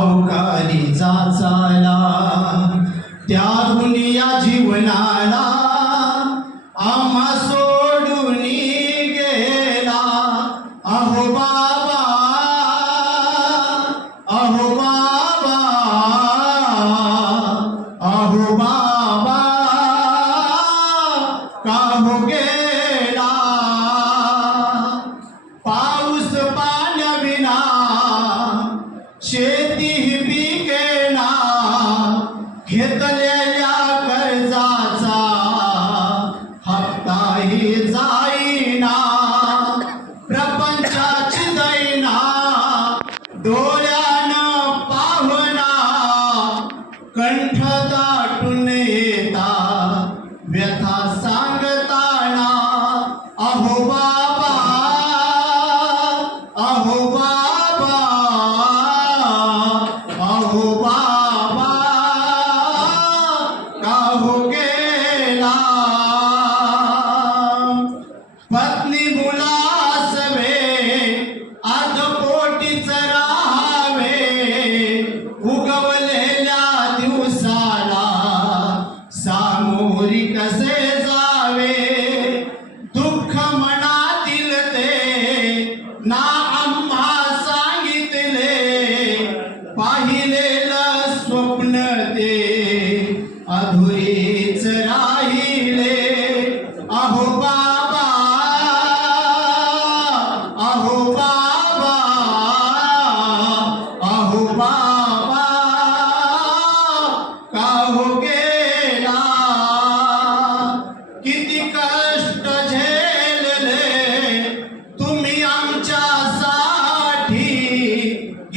सावकारी जाचाला त्या गुनिया जीवनाला आम्हा सोडून गेला अहो बाबा अहो बाबा अहो बाबा का हो गेला शेती पिकेना घेतलेल्या कर्जाचा हप्ताही जाईना प्रपंचाची दैना डोळ्यानं पाहना कंठ दाटून येता व्यथा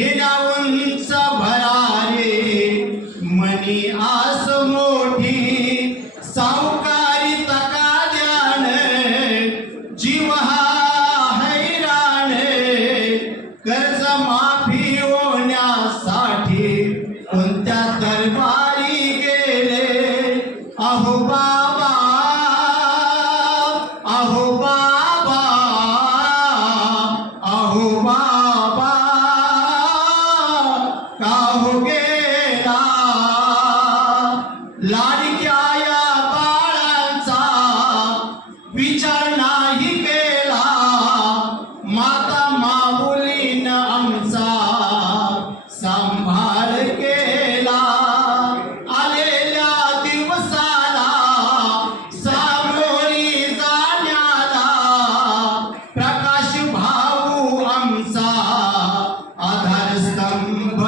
Ele é विचार नाही केला. माता माऊलीन आमचा सांभाळ केला. आलेल्या दिवसाला सामोरी जाण्याला प्रकाश भाऊ आमचा आधारस्तंभ